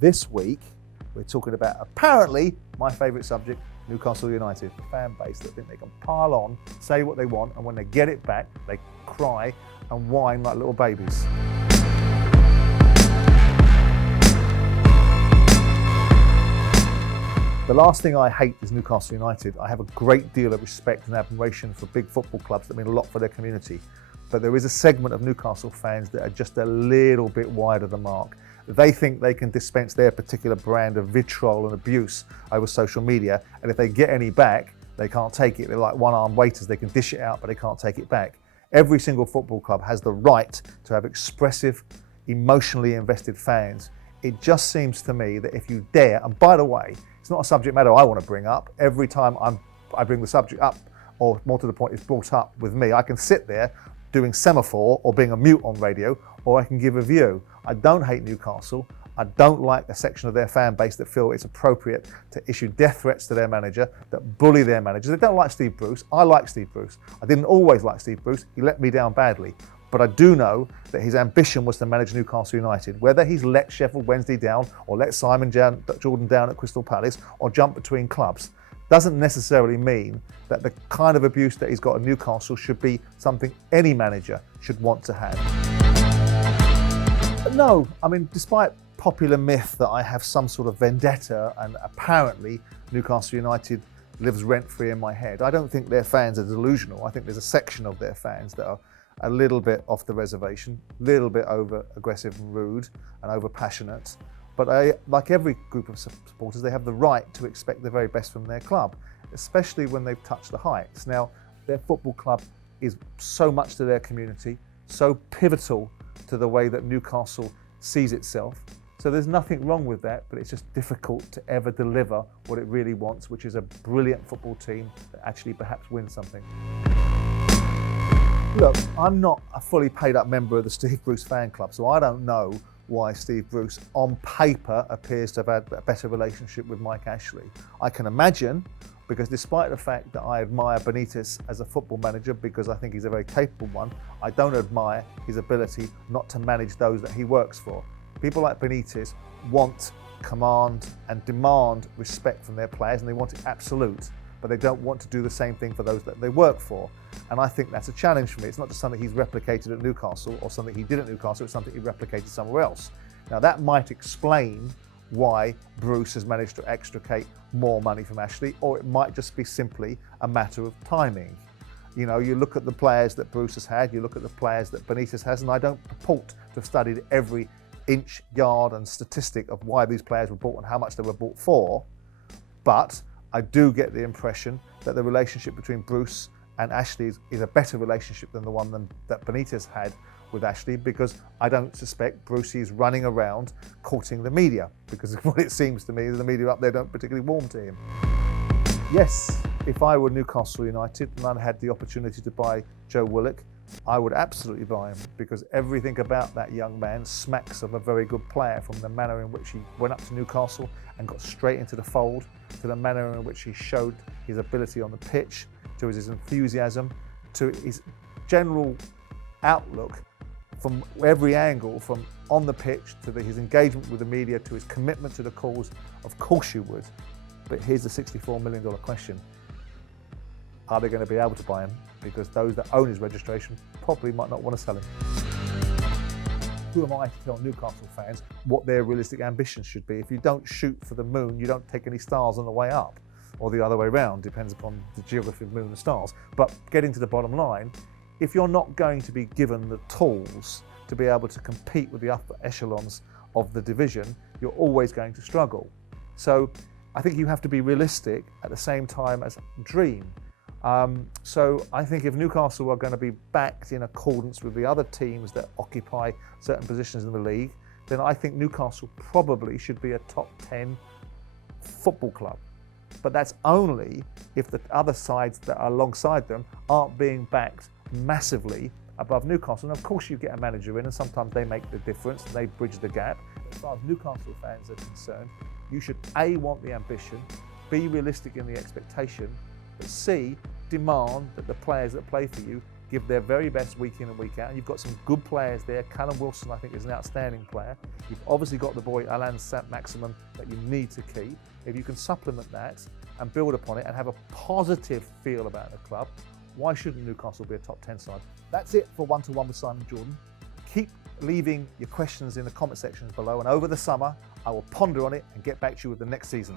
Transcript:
This week, we're talking about apparently my favourite subject, Newcastle United, the fan base that think they can pile on, say what they want, and when they get it back, they cry and whine like little babies. The last thing I hate is Newcastle United. I have a great deal of respect and admiration for big football clubs that mean a lot for their community. But there is a segment of Newcastle fans that are just a little bit wide of the mark. They think they can dispense their particular brand of vitriol and abuse over social media, and if they get any back, they can't take it. They're like one-armed waiters. They can dish it out, but they can't take it back. Every single football club has the right to have expressive, emotionally invested fans. It just seems to me that if you dare, and by the way, it's not a subject matter I want to bring up. Every time I bring the subject up, or more to the point, it's brought up with me, I can sit there doing semaphore or being a mute on radio, or I can give a view. I don't hate Newcastle. I don't like a section of their fan base that feel it's appropriate to issue death threats to their manager, that bully their managers. They don't like Steve Bruce. I like Steve Bruce. I didn't always like Steve Bruce. He let me down badly. But I do know that his ambition was to manage Newcastle United. Whether he's let Sheffield Wednesday down or let Simon Jordan down at Crystal Palace or jump between clubs doesn't necessarily mean that the kind of abuse that he's got at Newcastle should be something any manager should want to have. But no, I mean, despite popular myth that I have some sort of vendetta and apparently Newcastle United lives rent-free in my head, I don't think their fans are delusional. I think there's a section of their fans that are a little bit off the reservation, a little bit over-aggressive and rude and over-passionate. But like every group of supporters, they have the right to expect the very best from their club, especially when they've touched the heights. Now, their football club is so much to their community, so pivotal to the way that Newcastle sees itself. So there's nothing wrong with that, but it's just difficult to ever deliver what it really wants, which is a brilliant football team that actually perhaps wins something. Look, I'm not a fully paid up member of the Steve Bruce fan club, so I don't know why Steve Bruce on paper appears to have had a better relationship with Mike Ashley. I can imagine, because despite the fact that I admire Benitez as a football manager because I think he's a very capable one, I don't admire his ability not to manage those that he works for. People like Benitez want, command and demand respect from their players, and they want it absolute, but they don't want to do the same thing for those that they work for. And I think that's a challenge for me. It's not just something he's replicated at Newcastle or something he did at Newcastle, it's something he replicated somewhere else. Now that might explain why Bruce has managed to extricate more money from Ashley, or it might just be simply a matter of timing. You know, you look at the players that Bruce has had, you look at the players that Benitez has, and I don't purport to have studied every inch, yard and statistic of why these players were bought and how much they were bought for, but I do get the impression that the relationship between Bruce and Ashley is a better relationship than the one that Benitez had with Ashley, because I don't suspect Brucey is running around courting the media, because what it seems to me is the media up there don't particularly warm to him. Yes, if I were Newcastle United and I had the opportunity to buy Joe Willock, I would absolutely buy him, because everything about that young man smacks of a very good player, from the manner in which he went up to Newcastle and got straight into the fold, to the manner in which he showed his ability on the pitch, to his enthusiasm, to his general outlook from every angle, from on the pitch to his engagement with the media, to his commitment to the cause. Of course you would. But here's the $64 million question. Are they going to be able to buy him? Because those that own his registration probably might not want to sell him. Who am I to tell Newcastle fans what their realistic ambitions should be? If you don't shoot for the moon, you don't take any stars on the way up, or the other way around, depends upon the geography of moon and stars. But getting to the bottom line, if you're not going to be given the tools to be able to compete with the upper echelons of the division, you're always going to struggle. So I think you have to be realistic at the same time as dream. So I think if Newcastle are going to be backed in accordance with the other teams that occupy certain positions in the league, then I think Newcastle probably should be a top 10 football club. But that's only if the other sides that are alongside them aren't being backed massively above Newcastle. And of course you get a manager in, and sometimes they make the difference and they bridge the gap. As far as Newcastle fans are concerned, you should A, want the ambition, B, realistic in the expectation, but C, demand that the players that play for you give their very best week in and week out. And you've got some good players there. Callum Wilson, I think, is an outstanding player. You've obviously got the boy Alain Saint-Maximin that you need to keep. If you can supplement that and build upon it and have a positive feel about the club, why shouldn't Newcastle be a top 10 side? That's it for One-to-One with Simon Jordan. Keep leaving your questions in the comment sections below, and over the summer I will ponder on it and get back to you with the next season.